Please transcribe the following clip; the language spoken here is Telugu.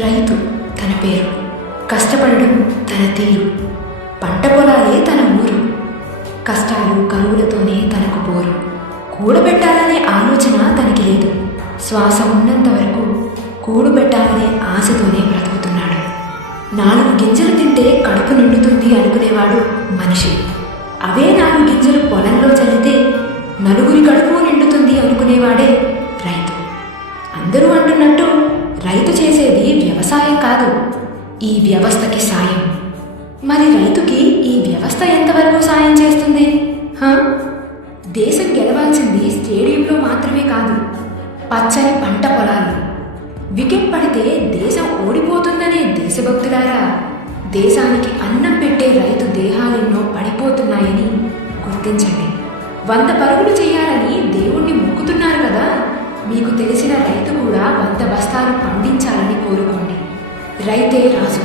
రైతు తన పేరు, కష్టపడడం తన తీరు, పంట పొలాలే తన ఊరు, కష్టాలు కరువులతోనే తనకు పోరు, కూడబెట్టాలనే ఆలోచన తనకి లేదు, శ్వాస ఉన్నంత వరకు కూడబెట్టాలనే ఆశతోనే బ్రతుకుతున్నాడు. 4 గింజలు తింటే కడుపు నిండుతుంది అనుకునేవాడు మనిషి. అవే 4 గింజలు పొలంలో చల్లితే నలుగురి కడుపు నిండుతుంది అనుకునేవాడే రైతు. అందరూ అంటున్నట్టు రైతు చేసేది వ్యవసాయం కాదు, ఈ వ్యవస్థకి సాయం. మరి రైతుకి ఈ వ్యవస్థ ఎంతవరకు సాయం చేస్తుంది? దేశం గెలవాల్సింది స్టేడియంలో మాత్రమే కాదు, పచ్చని పంట పొలాలు. వికెట్ పడితే దేశం ఓడిపోతుందనే దేశభక్తులారా, దేశానికి అన్నం పెట్టే రైతు దేహాలెన్నో పడిపోతున్నాయని గుర్తించండి. 100 పరుగులు చేయాలని దేవుణ్ణి మొక్కుతున్నారు కదా, మీకు తెలిసిన రైతు కూడా 100 బస్తాలు పండించాలని కోరుకోండి. రైతే రాజు.